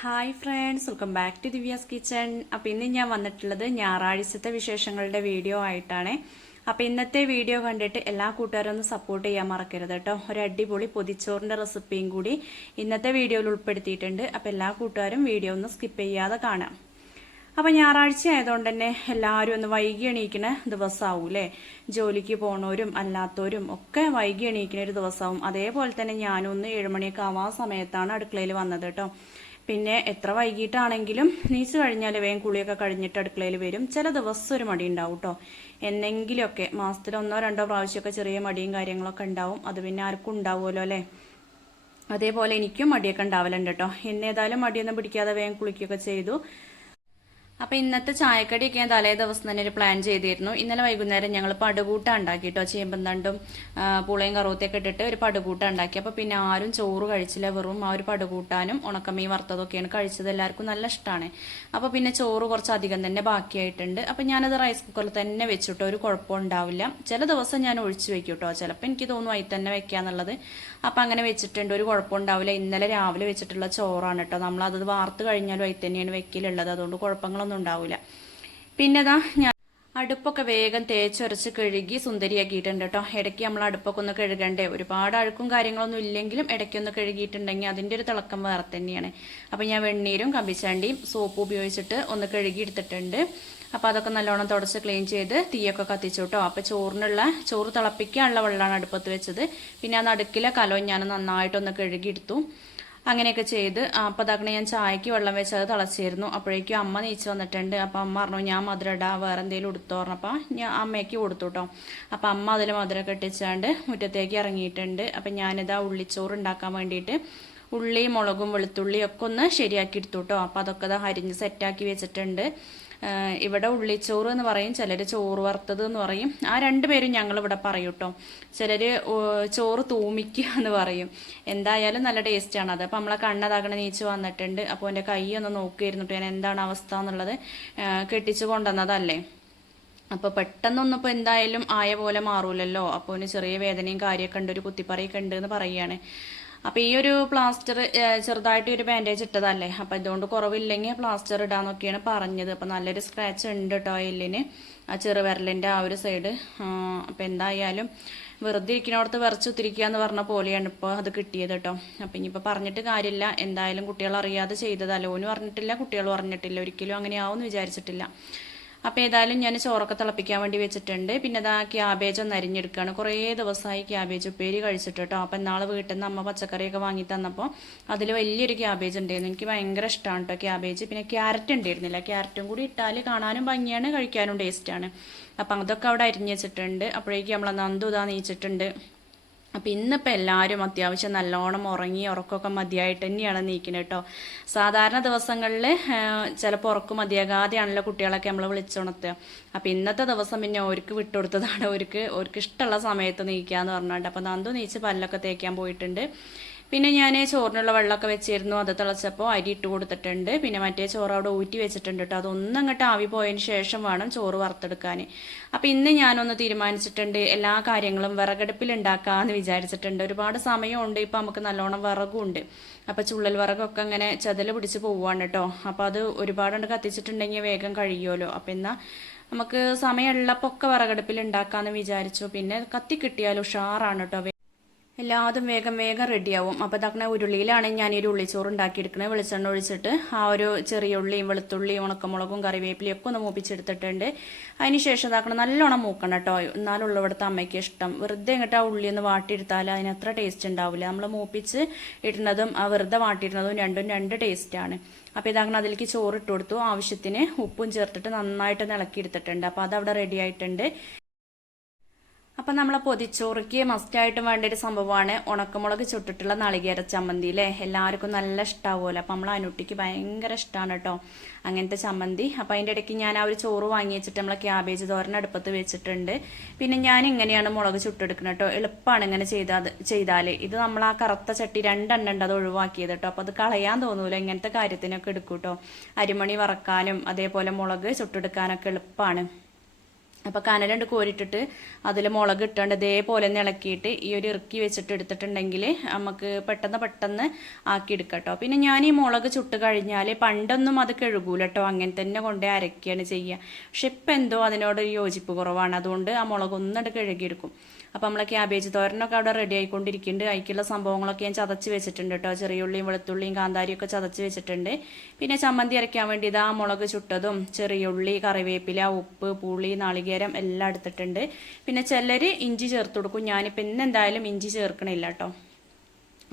Hi friends welcome back to Divya's kitchen അപ്പോൾ ഇന്ന് ഞാൻ വന്നിട്ടുള്ളത് ഞായറാഴ്ചത്തെ വിശേഷങ്ങളുടെ വീഡിയോ ആയിട്ടാണ്. അപ്പോൾ ഇന്നത്തെ വീഡിയോ കണ്ടിട്ട് എല്ലാ കൂട്ടുകാരും ഒന്ന് സപ്പോർട്ട് ചെയ്യാൻ മറക്കരുത് കേട്ടോ. ഒരു അടിപൊളി പൊതിച്ചോറിന്റെ റെസിപ്പിയും കൂടി ഇന്നത്തെ വീഡിയോയിൽ ഉൾപ്പെടുത്തിയിട്ടുണ്ട്. അപ്പോൾ എല്ലാ കൂട്ടുകാരും വീഡിയോ ഒന്ന് സ്കിപ്പ് ചെയ്യാതെ കാണാം. അപ്പോൾ ഞായറാഴ്ച ആയതുകൊണ്ട് തന്നെ എല്ലാവരും ഒന്ന് വൈകി എണീക്കണ ദിവസമാവും അല്ലേ ജോലിക്ക് പോണവരും അല്ലാത്തവരും ഒക്കെ വൈകി എണീക്കുന്ന ഒരു ദിവസമാവും അതേപോലെ തന്നെ ഞാനും ഒന്ന് ഏഴുമണിയൊക്കെ ആവാൻ സമയത്താണ് അടുക്കളയിൽ വന്നത് കേട്ടോ. പിന്നെ എത്ര വൈകിട്ടാണെങ്കിലും നീച്ച് കഴിഞ്ഞാൽ വേഗം കുളിയൊക്കെ കഴിഞ്ഞിട്ട് അടുക്കളയിൽ വരും. ചില ദിവസം ഒരു മടി ഉണ്ടാവും കേട്ടോ എന്നെങ്കിലുമൊക്കെ മാസത്തിൽ ഒന്നോ രണ്ടോ പ്രാവശ്യമൊക്കെ ചെറിയ മടിയും കാര്യങ്ങളൊക്കെ ഉണ്ടാവും. അത് പിന്നെ ആർക്കും ഉണ്ടാവുമല്ലോ അല്ലേ? അതേപോലെ എനിക്കും മടിയൊക്കെ ഉണ്ടാവലുണ്ട് കേട്ടോ എന്നേതായാലും മടിയൊന്നും പിടിക്കാതെ വേഗം കുളിക്കുകയൊക്കെ ചെയ്തു. അപ്പൊ ഇന്നത്തെ ചായക്കടിയൊക്കെ ഞാൻ തലേ ദിവസം തന്നെ ഒരു പ്ലാൻ ചെയ്തിരുന്നു. ഇന്നലെ വൈകുന്നേരം ഞങ്ങൾ പടുകൂട്ട ഉണ്ടാക്കി കേട്ടോ ചേമ്പും തണ്ടും പുളയും കറുവത്തൊക്കെ ഇട്ടിട്ട് ഒരു പടുകൂട്ട ഉണ്ടാക്കി. അപ്പൊ പിന്നെ ആരും ചോറ് കഴിച്ചില്ല. വെറും ആ ഒരു പടുകൂട്ടാനും ഉണക്കമീൻ വറുത്തതൊക്കെയാണ് കഴിച്ചത്. എല്ലാവർക്കും നല്ല ഇഷ്ടമാണ് അപ്പൊ പിന്നെ ചോറ് കുറച്ച് അധികം തന്നെ ബാക്കിയായിട്ടുണ്ട്. അപ്പൊ ഞാനത് റൈസ് കുക്കറിൽ തന്നെ വെച്ചിട്ടോ. ഒരു കുഴപ്പം ഉണ്ടാവില്ല. ചില ദിവസം ഞാൻ ഒഴിച്ചു വെക്കും കേട്ടോ ചിലപ്പോൾ എനിക്ക് തോന്നും അതിൽ തന്നെ വെക്കാന്നുള്ളത് അപ്പൊ അങ്ങനെ വെച്ചിട്ടുണ്ട്. ഒരു കുഴപ്പം ഉണ്ടാവില്ല. ഇന്നലെ രാവിലെ വെച്ചിട്ടുള്ള ചോറാണ് കേട്ടോ നമ്മൾ അത് വാർത്ത് കഴിഞ്ഞാലും അതിൽ തന്നെയാണ് വെക്കലുള്ളത്. അതുകൊണ്ട് കുഴപ്പങ്ങളൊന്നും ഉണ്ടാവില്ല പിന്നെ ഇതാ ഞാൻ അടുപ്പൊക്കെ വേഗം തേച്ചൊരച്ച് കഴുകി സുന്ദരിയാക്കിയിട്ടുണ്ട് കേട്ടോ. ഇടയ്ക്ക് നമ്മൾ അടുപ്പൊക്കെ ഒന്ന് കഴുകണ്ടേ. ഒരുപാട് അഴുക്കും കാര്യങ്ങളൊന്നും ഇല്ലെങ്കിലും ഇടയ്ക്കൊന്ന് കഴുകിയിട്ടുണ്ടെങ്കിൽ അതിന്റെ ഒരു തിളക്കം വേറെ തന്നെയാണ്. അപ്പം ഞാൻ വെണ്ണീരും കമ്പിച്ചാണ്ടിയും സോപ്പ് ഉപയോഗിച്ചിട്ട് ഒന്ന് കഴുകിയെടുത്തിട്ടുണ്ട് അപ്പോൾ അതൊക്കെ നല്ലോണം തുടച്ച് ക്ലീൻ ചെയ്ത് തീയൊക്കെ കത്തിച്ചു കേട്ടോ. അപ്പോൾ ചോറിനുള്ള ചോറ് തിളപ്പിക്കാനുള്ള വെള്ളമാണ് അടുപ്പത്ത് വെച്ചത്. പിന്നെ ആ നടുക്കിലെ കലവും ഞാൻ നന്നായിട്ടൊന്ന് കഴുകിയെടുത്തു അങ്ങനെയൊക്കെ ചെയ്ത് അപ്പോൾ അതാക്കണേ ഞാൻ ചായക്ക് വെള്ളം വെച്ച് അത് തിളച്ചിരുന്നു. അപ്പോഴേക്കും അമ്മ നീച്ച് വന്നിട്ടുണ്ട്. അപ്പോൾ അമ്മ പറഞ്ഞു ഞാൻ മധുരം ഇടാ വേറെ എന്തെങ്കിലും എടുത്തു പറഞ്ഞപ്പോൾ ഞാൻ അമ്മയ്ക്ക് കൊടുത്തു കേട്ടോ അപ്പോൾ അമ്മ അതിൽ മധുരം കെട്ടിച്ചാണ്ട് മുറ്റത്തേക്ക് ഇറങ്ങിയിട്ടുണ്ട്. അപ്പം ഞാനിതാ ഉള്ളിച്ചോറ് ഉണ്ടാക്കാൻ വേണ്ടിയിട്ട് ഉള്ളി മുളകും വെളുത്തുള്ളിയും ഒക്കെ ഒന്ന് ശരിയാക്കി എടുത്തു കേട്ടോ അപ്പോൾ അതൊക്കെ ഇതാ അരിഞ്ഞ് സെറ്റാക്കി വെച്ചിട്ടുണ്ട്. ഇവിടെ ഉള്ളിച്ചോറ് എന്ന് പറയും ചിലർ ചോറ് വറുത്തത് എന്ന് പറയും. ആ രണ്ടുപേരും ഞങ്ങൾ ഇവിടെ പറയും കേട്ടോ ചിലർ ചോറ് തൂമിക്കുക എന്ന് പറയും. എന്തായാലും നല്ല ടേസ്റ്റാണ് അത്. അപ്പോൾ നമ്മളെ കണ്ണതാകണ നീച്ച് വന്നിട്ടുണ്ട്. അപ്പോൾ എന്റെ കൈ ഒന്ന് നോക്കിയിരുന്നു ഞാൻ എന്താണ് അവസ്ഥ എന്നുള്ളത്. കെട്ടിച്ച് കൊണ്ടുവന്നതല്ലേ. അപ്പോൾ പെട്ടെന്നൊന്നും ഇപ്പോൾ എന്തായാലും ആയ പോലെ മാറൂലല്ലോ. അപ്പോൾ ഒരു ചെറിയ വേദനയും കാര്യമൊക്കെ ഉണ്ട് ഒരു കുത്തിപ്പറയൊക്കെ ഉണ്ട് എന്ന് പറയുകയാണ്. അപ്പോൾ ഈ ഒരു പ്ലാസ്റ്റർ ചെറുതായിട്ട് ഒരു ബാൻഡേജ് ഇട്ടതല്ലേ? അപ്പോൾ ഇതുകൊണ്ട് കുറവില്ലെങ്കിൽ പ്ലാസ്റ്റർ ഇടാന്നൊക്കെയാണ് പറഞ്ഞത്. അപ്പോൾ നല്ലൊരു സ്ക്രാച്ച് ഉണ്ട് കേട്ടോ എല്ലിന്. ആ ചെറുവിരലിന്റെ ആ ഒരു സൈഡ് അപ്പോൾ എന്തായാലും വെറുതെ ഇരിക്കുന്നിടത്ത് വിറച്ച് എന്ന് പറഞ്ഞ പോലെയാണ് ഇപ്പോൾ അത് കിട്ടിയത് കേട്ടോ അപ്പം ഇനിയിപ്പോൾ പറഞ്ഞിട്ട് കാര്യമില്ല. എന്തായാലും കുട്ടികൾ അറിയാതെ ചെയ്തതല്ലോ? ഓനും പറഞ്ഞിട്ടില്ല കുട്ടികൾ പറഞ്ഞിട്ടില്ല. ഒരിക്കലും അങ്ങനെ എന്ന് വിചാരിച്ചിട്ടില്ല. അപ്പോൾ ഏതായാലും ഞാൻ ചോറൊക്കെ തിളപ്പിക്കാൻ വേണ്ടി വെച്ചിട്ടുണ്ട്. പിന്നെ അതാ ക്യാബേജ് ഒന്ന് അരിഞ്ഞെടുക്കുകയാണ് കുറേ ദിവസമായി ക്യാബേജ് ഉപ്പേരി കഴിച്ചിട്ട് കേട്ടോ. അപ്പം നാളെ വീട്ടിൽ നിന്ന് അമ്മ പച്ചക്കറിയൊക്കെ വാങ്ങി തന്നപ്പോൾ അതിൽ വലിയൊരു ക്യാബേജ് ഉണ്ടായിരുന്നു. എനിക്ക് ഭയങ്കര ഇഷ്ടമാണ് കേട്ടോ ക്യാബേജ്. പിന്നെ ക്യാരറ്റ് ഉണ്ടായിരുന്നില്ല. ക്യാരറ്റും കൂടി ഇട്ടാൽ കാണാനും ഭംഗിയാണ് കഴിക്കാനും ടേസ്റ്റാണ് അപ്പം അതൊക്കെ അവിടെ അരിഞ്ഞ് വെച്ചിട്ടുണ്ട്. അപ്പോഴേക്കും നമ്മളെ നന്ദു ഇതാ നീച്ചിട്ടുണ്ട്. അപ്പം ഇന്നിപ്പോൾ എല്ലാവരും അത്യാവശ്യം നല്ലോണം ഉറങ്ങി ഉറക്കമൊക്കെ മതിയായിട്ട് തന്നെയാണ് നീക്കുന്നത് കേട്ടോ സാധാരണ ദിവസങ്ങളിൽ ചിലപ്പോൾ ഉറക്കം മതിയാകാതെയാണല്ലോ കുട്ടികളൊക്കെ നമ്മൾ വിളിച്ചുണർത്തുക അപ്പം ഇന്നത്തെ ദിവസം പിന്നെ അവർക്ക് വിട്ടുകൊടുത്തതാണ്. അവർക്ക് അവർക്ക് ഇഷ്ടമുള്ള സമയത്ത് നീക്കുക എന്ന് പറഞ്ഞിട്ട് അപ്പം നന്ദു നീച്ച് പല്ലൊക്കെ തേക്കാൻ പോയിട്ടുണ്ട്. പിന്നെ ഞാൻ ചോറിനുള്ള വെള്ളമൊക്കെ വെച്ചിരുന്നു അത് തിളച്ചപ്പോൾ അരി ഇട്ട് കൊടുത്തിട്ടുണ്ട്. പിന്നെ മറ്റേ ചോറ് അവിടെ ഊറ്റി വെച്ചിട്ടുണ്ട് കേട്ടോ അതൊന്നും അങ്ങോട്ട് ആവി പോയതിന് ശേഷം വേണം ചോറ് വറുത്തെടുക്കാൻ അപ്പോൾ ഇന്ന് ഞാനൊന്ന് തീരുമാനിച്ചിട്ടുണ്ട് എല്ലാ കാര്യങ്ങളും വിറകടുപ്പിൽ ഉണ്ടാക്കാമെന്ന് വിചാരിച്ചിട്ടുണ്ട്. ഒരുപാട് സമയമുണ്ട് ഇപ്പം നമുക്ക് നല്ലോണം വിറകുണ്ട്. അപ്പോൾ ചുള്ളൽ വിറകൊക്കെ അങ്ങനെ ചതൽ പിടിച്ച് പോവുകയാണ് കേട്ടോ അപ്പോൾ അത് ഒരുപാടുണ്ട് കത്തിച്ചിട്ടുണ്ടെങ്കിൽ വേഗം കഴിയുമല്ലോ. അപ്പോൾ എന്നാൽ നമുക്ക് സമയമുള്ളപ്പോൾ ഒക്കെ വിറകടുപ്പിൽ ഉണ്ടാക്കാമെന്ന് വിചാരിച്ചു. പിന്നെ കത്തി കിട്ടിയാൽ ഉഷാറാണ് കേട്ടോ എല്ലാതും വേഗം വേഗം റെഡിയാവും. അപ്പോൾ തക്കണ ഉരുളിയിലാണ് ഒരു ഉള്ളിച്ചോറ് ഉണ്ടാക്കിയെടുക്കുന്നത് വെളിച്ചെണ്ണ ഒഴിച്ചിട്ട് ആ ഒരു ചെറിയ ഉള്ളിയും വെളുത്തുള്ളിയും ഉണക്കമുളകും കറിവേപ്പിലയും ഒക്കെ ഒന്ന് മൂപ്പിച്ചെടുത്തിട്ടുണ്ട്. അതിന് ശേഷം ഇതാക്കണം നല്ലോണം മൂക്കണം കേട്ടോ. എന്നാലുള്ള ഇവിടുത്തെ അമ്മയ്ക്ക് ഇഷ്ടം. വെറുതെ ഇങ്ങോട്ട് ആ ഉള്ളി ഒന്ന് വാട്ടിയെടുത്താൽ അതിന് അത്ര ടേസ്റ്റ് ഉണ്ടാവില്ല നമ്മൾ മൂപ്പിച്ച് ഇടുന്നതും ആ വെറുതെ വാട്ടിയിടുന്നതും രണ്ടും രണ്ട് ടേസ്റ്റാണ് അപ്പോൾ ഇതാക്കണം അതിലേക്ക് ചോറ് ഇട്ട് കൊടുത്തു. ആവശ്യത്തിന് ഉപ്പും ചേർത്തിട്ട് നന്നായിട്ട് ഇളക്കിയെടുത്തിട്ടുണ്ട്. അപ്പോൾ അത് അവിടെ റെഡി ആയിട്ടുണ്ട്. അപ്പം നമ്മളെ പൊതിച്ചോറിക്ക് മസ്റ്റായിട്ടും വേണ്ട ഒരു സംഭവമാണ്. ഉണക്കമുളക് ചുട്ടിട്ടുള്ള നാളികേര ചമ്മന്തി അല്ലേ എല്ലാവർക്കും നല്ല ഇഷ്ടാവുമല്ലോ. അപ്പം നമ്മൾ അനുട്ടിക്ക് ഭയങ്കര ഇഷ്ടമാണ് കേട്ടോ അങ്ങനത്തെ ചമ്മന്തി. അപ്പം അതിന്റെ ഇടയ്ക്ക് ഞാൻ ആ ഒരു ചോറ് വാങ്ങി വെച്ചിട്ട് നമ്മളെ ക്യാബേജ് തോരൻ അടുപ്പത്ത് വെച്ചിട്ടുണ്ട്. പിന്നെ ഞാൻ ഇങ്ങനെയാണ് മുളക് ചുട്ടെടുക്കുന്നത് കേട്ടോ എളുപ്പമാണ് ഇങ്ങനെ ചെയ്താൽ ചെയ്താൽ ഇത് നമ്മൾ ആ കറുത്ത ചട്ടി രണ്ടെണ്ണം ഉണ്ട് അത് ഒഴിവാക്കിയത് കേട്ടോ അപ്പോൾ അത് കളയാൻ തോന്നൂല. ഇങ്ങനത്തെ കാര്യത്തിനൊക്കെ എടുക്കും കേട്ടോ അരിമണി വറക്കാനും അതേപോലെ മുളക് ചുട്ടെടുക്കാനൊക്കെ എളുപ്പമാണ് അപ്പോൾ കനലുണ്ട് കോരിട്ടിട്ട് അതിൽ മുളക് ഇട്ടുകൊണ്ട് ഇതേപോലെ തന്നെ ഇളക്കിയിട്ട് ഈ ഒരു ഇറുക്കി വെച്ചിട്ട് എടുത്തിട്ടുണ്ടെങ്കിൽ നമുക്ക് പെട്ടെന്ന് പെട്ടെന്ന് ആക്കി എടുക്കാം കേട്ടോ പിന്നെ ഞാൻ ഈ മുളക് ചുട്ട് കഴിഞ്ഞാൽ പണ്ടൊന്നും അത് കഴുകൂല കേട്ടോ അങ്ങനെ തന്നെ കൊണ്ടേ അരക്കുകയാണ് ചെയ്യുക. പക്ഷെ ഇപ്പം എന്തോ അതിനോട് യോജിപ്പ് കുറവാണ്. അതുകൊണ്ട് ആ മുളക് ഒന്നിട്ട് കഴുകിയെടുക്കും. അപ്പോൾ നമ്മളെ ക്യാബേജ് തോരനൊക്കെ അവിടെ റെഡി ആയിക്കൊണ്ടിരിക്കുന്നുണ്ട്. അതിക്കുള്ള സംഭവങ്ങളൊക്കെ ഞാൻ ചതച്ച് വെച്ചിട്ടുണ്ട് കേട്ടോ. ചെറിയുള്ളിയും വെളുത്തുള്ളിയും കാന്താരിയൊക്കെ ചതച്ച് വെച്ചിട്ടുണ്ട്. പിന്നെ ചമ്മന്തി അരയ്ക്കാൻ വേണ്ടി ഇതാ മുളക് ചുട്ടതും ചെറിയുള്ളി കറിവേപ്പില ഉപ്പ് പുളി നാളികേരം എല്ലാം എടുത്തിട്ടുണ്ട്. പിന്നെ ചിലർ ഇഞ്ചി ചേർത്ത് കൊടുക്കും. ഞാനിപ്പോൾ ഇന്ന് എന്തായാലും ഇഞ്ചി ചേർക്കണില്ല കേട്ടോ.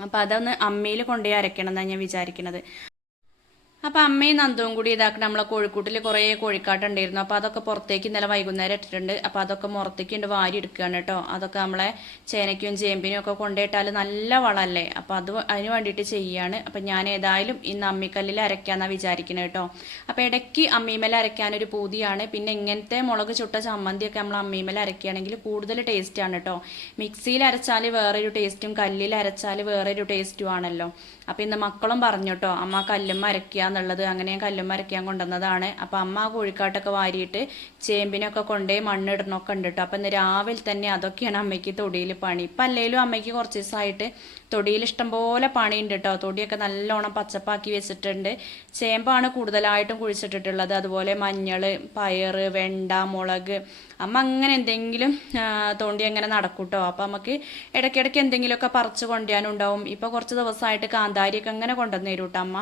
അപ്പോൾ അതൊന്ന് അമ്മയിൽ കൊണ്ടുപോയി അരയ്ക്കണം എന്നാണ് ഞാൻ വിചാരിക്കുന്നത് അപ്പോൾ അമ്മയും നന്ദവും കൂടി ഇതാക്കി നമ്മളെ കോഴിക്കൂട്ടിൽ കുറേ കോഴിക്കാട്ടുണ്ടായിരുന്നു. അപ്പോൾ അതൊക്കെ പുറത്തേക്ക് ഇന്നലെ വൈകുന്നേരം ഇട്ടിട്ടുണ്ട്. അപ്പോൾ അതൊക്കെ മുറത്തേക്ക് ഉണ്ട് വാരി എടുക്കുകയാണ് കേട്ടോ. അതൊക്കെ നമ്മളെ ചേനയ്ക്കും ചേമ്പിനും ഒക്കെ കൊണ്ടുപോയിട്ടാൽ നല്ല വളമല്ലേ? അപ്പോൾ അത് അതിന് വേണ്ടിയിട്ട് ചെയ്യുകയാണ് അപ്പോൾ ഞാൻ ഏതായാലും ഇന്ന് അമ്മിക്കല്ലിൽ അരയ്ക്കാമെന്നാണ് വിചാരിക്കുന്നത് കേട്ടോ. അപ്പോൾ ഇടയ്ക്ക് അമ്മീമേൽ അരയ്ക്കാനൊരു പൂതിയാണ്. പിന്നെ ഇങ്ങനത്തെ മുളക് ചുട്ട ചമ്മന്തി ഒക്കെ നമ്മൾ അമ്മീമല അരയ്ക്കുകയാണെങ്കിൽ കൂടുതൽ ടേസ്റ്റാണ് കേട്ടോ. മിക്സിയിൽ അരച്ചാൽ വേറൊരു ടേസ്റ്റും കല്ലിൽ അരച്ചാൽ വേറൊരു ടേസ്റ്റും ആണല്ലോ. അപ്പോൾ ഇന്ന് മക്കളും പറഞ്ഞു കേട്ടോ അമ്മ കല്ലുമ്മ അരയ്ക്കുക എന്നുള്ളത് അങ്ങനെ കല്ലും കല്ലുമ്മ അരയ്ക്കാൻ കൊണ്ടുവന്നതാണ്. അപ്പോൾ അമ്മ ആ കോഴിക്കാട്ടൊക്കെ വാരിയിട്ട് ചേമ്പിനൊക്കെ കൊണ്ടുപോയി മണ്ണിടണമൊക്കെ ഉണ്ട് കേട്ടോ ഇന്ന് രാവിലെ തന്നെ അതൊക്കെയാണ് അമ്മയ്ക്ക് തൊടിയിൽ പണി. ഇപ്പം അല്ലെങ്കിലും അമ്മയ്ക്ക് കുറച്ച് ദിവസമായിട്ട് തൊടിയിൽ ഇഷ്ടംപോലെ പണിയുണ്ട് കേട്ടോ തൊടിയൊക്കെ നല്ലോണം പച്ചപ്പാക്കി വെച്ചിട്ടുണ്ട്. ചേമ്പാണ് കൂടുതലായിട്ടും കുഴിച്ചിട്ടിട്ടുള്ളത്. അതുപോലെ മഞ്ഞൾ പയർ വെണ്ട മുളക്. അമ്മ അങ്ങനെ എന്തെങ്കിലും തോണ്ടി അങ്ങനെ നടക്കും അപ്പം നമുക്ക് ഇടയ്ക്കിടയ്ക്ക് എന്തെങ്കിലുമൊക്കെ പറിച്ച് കൊണ്ടുവരാനുണ്ടാവും. ഇപ്പോൾ കുറച്ച് ദിവസമായിട്ട് കാന്താരിയൊക്കെ അങ്ങനെ കൊണ്ടുവന്നു തരും കേട്ടോ അമ്മ.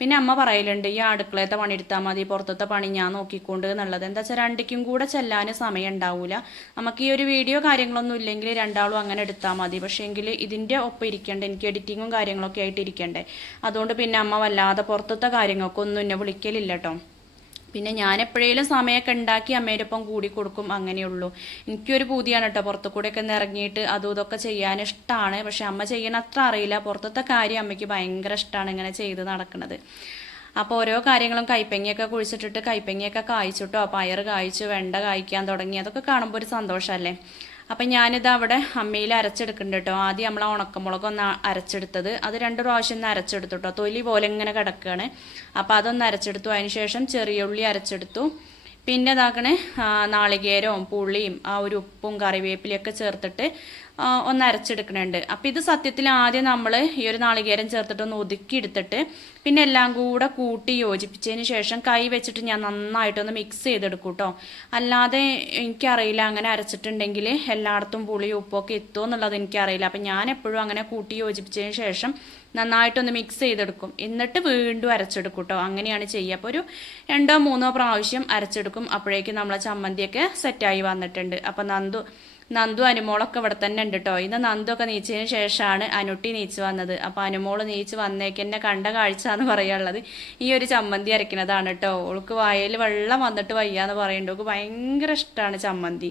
പിന്നെ അമ്മ പറയലുണ്ട് ഈ അടുക്കളയത്തെ പണി എടുത്താൽ മതി പുറത്തത്തെ പണി ഞാൻ നോക്കിക്കൊണ്ട് എന്നുള്ളത്. എന്താ വെച്ചാൽ രണ്ടിക്കും കൂടെ ചെല്ലാൻ സമയം ഉണ്ടാവില്ല നമുക്ക് ഈ ഒരു വീഡിയോ കാര്യങ്ങളൊന്നും ഇല്ലെങ്കിൽ രണ്ടാളും അങ്ങനെ എടുത്താൽ മതി. പക്ഷേ എങ്കിൽ ഇതിന്റെ ഒപ്പം ഇരിക്കേണ്ട എനിക്ക് എഡിറ്റിങ്ങും കാര്യങ്ങളൊക്കെ ആയിട്ട് ഇരിക്കണ്ടേ. അതുകൊണ്ട് പിന്നെ അമ്മ വല്ലാതെ പുറത്തത്തെ കാര്യങ്ങൾക്കൊന്നും എന്നെ വിളിക്കലില്ല കേട്ടോ പിന്നെ ഞാൻ എപ്പോഴേലും സമയമൊക്കെ ഉണ്ടാക്കി അമ്മയുടെ ഒപ്പം കൂടി കൊടുക്കും അങ്ങനെയുള്ളൂ. എനിക്കൊരു പൂതിയാണ് കേട്ടോ. പുറത്തു കൂടെയൊക്കെ ഒന്ന് ഇറങ്ങിയിട്ട് അതും ഇതൊക്കെ ചെയ്യാൻ ഇഷ്ടമാണ് പക്ഷെ അമ്മ ചെയ്യണ അത്ര അറിയില്ല. പുറത്തത്തെ കാര്യം അമ്മയ്ക്ക് ഭയങ്കര ഇഷ്ടമാണ് ഇങ്ങനെ ചെയ്ത് നടക്കുന്നത് അപ്പോൾ ഓരോ കാര്യങ്ങളും കൈപ്പങ്ങിയൊക്കെ കുഴിച്ചിട്ടിട്ട് കൈപ്പങ്ങിയൊക്കെ കായ്ച്ചിട്ടോ പയർ കായ്ച്ചു വെണ്ട കായ്ക്കാൻ തുടങ്ങി. അതൊക്കെ കാണുമ്പോൾ ഒരു സന്തോഷമല്ലേ? അപ്പം ഞാനിത് അവിടെ അമ്മയിൽ അരച്ചെടുക്കുന്നുണ്ട് കേട്ടോ. ആദ്യം നമ്മൾ ആ ഉണക്കമുളക് ഒന്ന് അരച്ചെടുത്തത്. അത് രണ്ട് പ്രാവശ്യം ഒന്ന് അരച്ചെടുത്തു കേട്ടോ. തൊലി പോലെ ഇങ്ങനെ കിടക്കുകയാണ് അപ്പോൾ അതൊന്ന് അരച്ചെടുത്തു. അതിന് ശേഷം ചെറിയ ഉള്ളി അരച്ചെടുത്തു. പിന്നെ ഇതാക്കണേ നാളികേരവും പുളിയും ആ ഒരു ഉപ്പും കറിവേപ്പിലയൊക്കെ ചേർത്തിട്ട് ഒന്ന് അരച്ചെടുക്കുന്നുണ്ട് അപ്പം ഇത് സത്യത്തിൽ ആദ്യം നമ്മൾ ഈ ഒരു നാളികേരം ചേർത്തിട്ട് ഒന്ന് ഒതുക്കി എടുത്തിട്ട് പിന്നെ എല്ലാം കൂടെ കൂട്ടി യോജിപ്പിച്ചതിന് ശേഷം കൈ വെച്ചിട്ട് ഞാൻ നന്നായിട്ടൊന്ന് മിക്സ് ചെയ്തെടുക്കും കേട്ടോ അല്ലാതെ എനിക്കറിയില്ല അങ്ങനെ അരച്ചിട്ടുണ്ടെങ്കിൽ എല്ലായിടത്തും പുളി ഉപ്പൊക്കെ എത്തുമോ എന്നുള്ളത് എനിക്കറിയില്ല. അപ്പം ഞാൻ എപ്പോഴും അങ്ങനെ കൂട്ടി യോജിപ്പിച്ചതിന് ശേഷം നന്നായിട്ടൊന്ന് മിക്സ് ചെയ്തെടുക്കും. എന്നിട്ട് വീണ്ടും അരച്ചെടുക്കും കേട്ടോ അങ്ങനെയാണ് ചെയ്യുക. അപ്പോൾ ഒരു രണ്ടോ മൂന്നോ പ്രാവശ്യം അരച്ചെടുക്കും. അപ്പോഴേക്കും നമ്മളെ ചമ്മന്തിയൊക്കെ സെറ്റായി വന്നിട്ടുണ്ട്. അപ്പം നന്ദു നന്ദു അനുമോളൊക്കെ ഇവിടെ തന്നെ ഉണ്ട് കേട്ടോ ഇന്ന് നന്ദു ഒക്കെ നീച്ചതിന് ശേഷമാണ് അനുട്ടി നീച്ച് വന്നത്. അപ്പോൾ അനുമോൾ നീച്ച് വന്നേക്ക് എന്നെ കണ്ട കാഴ്ച എന്ന് പറയാനുള്ളത്. ഈ ഒരു ചമ്മന്തി അരയ്ക്കുന്നതാണ് കേട്ടോ ഓൾക്ക് വായയിൽ വെള്ളം വന്നിട്ട് വയ്യാന്ന് പറയുന്നുണ്ട് ഓൾക്ക് ഭയങ്കര ഇഷ്ടമാണ് ചമ്മന്തി.